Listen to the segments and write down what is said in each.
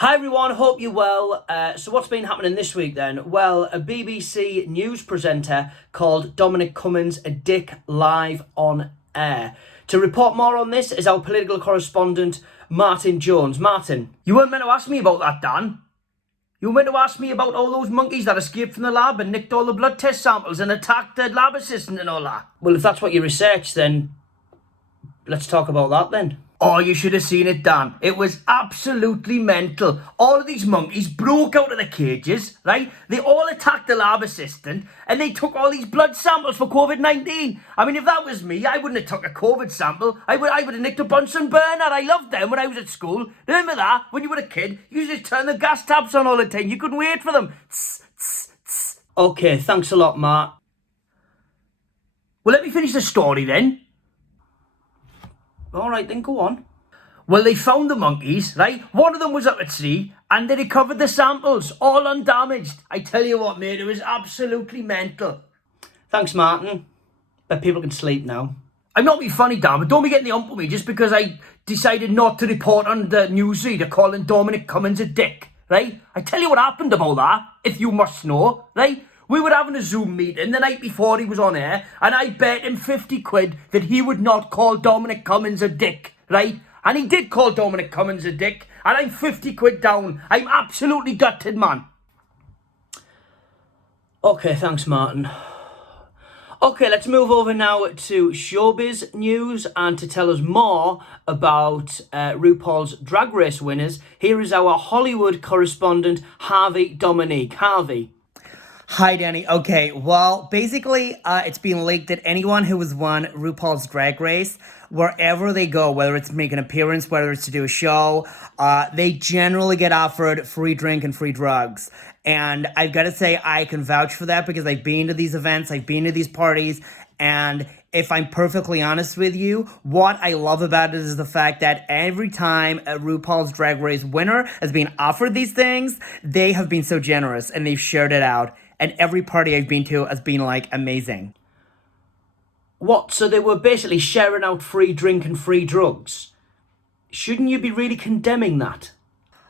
Hi everyone, hope you're well. So what's been happening this week then? Well, a BBC news presenter called Dominic Cummings a dick live on air. To report more on this is our political correspondent, Martin Jones. Martin, you weren't meant to ask me about that, Dan. You were meant to ask me about all those monkeys that escaped from the lab and nicked all the blood test samples and attacked the lab assistant and all that. Well, if that's what you researched, then let's talk about that then. Oh, you should have seen it, Dan. It was absolutely mental. All of these monkeys broke out of the cages, right? They all attacked the lab assistant and they took all these blood samples for COVID-19. I mean, if that was me, I wouldn't have took a COVID sample. I would have nicked a Bunsen burner. I loved them when I was at school. Remember that? When you were a kid, you used to turn the gas taps on all the time. You couldn't wait for them. Tss, tss, tss. Okay, thanks a lot, Matt. Well, let me finish the story then. All right, then go on. Well, they found the monkeys, right? One of them was up at sea, and they recovered the samples, all undamaged. I tell you what, mate, it was absolutely mental. Thanks, Martin. Bet people can sleep now. I'm not being funny, Dan, but don't be getting the ump with me just because I decided not to report on the newsreader calling Dominic Cummings a dick, right? I tell you what happened about that, if you must know, right? We were having a Zoom meeting the night before he was on air, and I bet him 50 quid that he would not call Dominic Cummings a dick, right? And he did call Dominic Cummings a dick, and I'm 50 quid down. I'm absolutely gutted, man. Okay, thanks, Martin. Okay, let's move over now to showbiz news, and to tell us more about RuPaul's Drag Race winners, here is our Hollywood correspondent, Harvey Dominique. Harvey. Hi, Danny. Okay, well, basically, it's been leaked that anyone who has won RuPaul's Drag Race, wherever they go, whether it's to make an appearance, whether it's to do a show, they generally get offered free drink and free drugs. And I've got to say, I can vouch for that because I've been to these events, I've been to these parties, and if I'm perfectly honest with you, what I love about it is the fact that every time a RuPaul's Drag Race winner has been offered these things, they have been so generous and they've shared it out. And every party I've been to has been, like, amazing. What? So they were basically sharing out free drink and free drugs? Shouldn't you be really condemning that?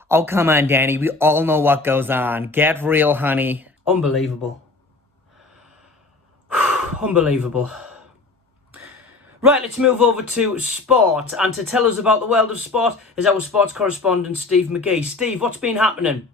Oh, come on, Danny. We all know what goes on. Get real, honey. Unbelievable. Unbelievable. Right, let's move over to sport. And to tell us about the world of sport is our sports correspondent, Steve McGee. Steve, what's been happening?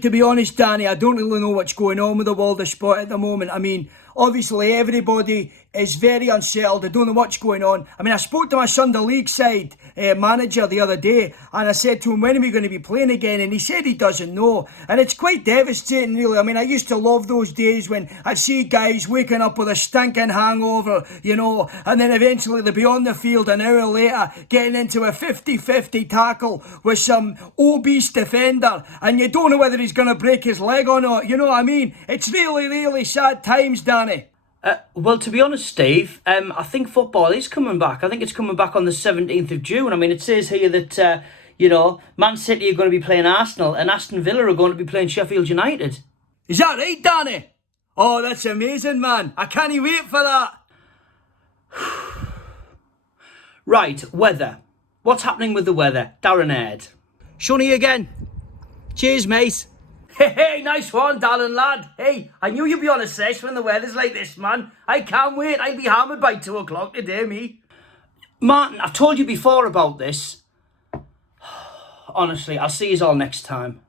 To be honest, Danny, I don't really know what's going on with the world of sport at the moment. I mean, obviously everybody is very unsettled. They don't know what's going on. I mean, I spoke to my Sunday League side manager the other day, and I said to him, when are we going to be playing again? And he said he doesn't know. And it's quite devastating, really. I mean, I used to love those days when I'd see guys waking up with a stinking hangover, you know, and then eventually they'd be on the field an hour later getting into a 50-50 tackle with some obese defender, and you don't know whether he's going to break his leg or not. You know what I mean? It's really, really sad times, Danny. Well, to be honest, Steve, I think football is coming back. I think it's coming back on the 17th of June. I mean, it says here that, Man City are going to be playing Arsenal and Aston Villa are going to be playing Sheffield United. Is that right, Danny? Oh, that's amazing, man. I can't wait for that. Right, weather. What's happening with the weather? Darren Aird. Sunny again. Cheers, mate. Hey, nice one, Darren lad. Hey, I knew you'd be on a sesh when the weather's like this, man. I can't wait. I'll be hammered by 2 o'clock today, me. Martin, I've told you before about this. Honestly, I'll see you all next time.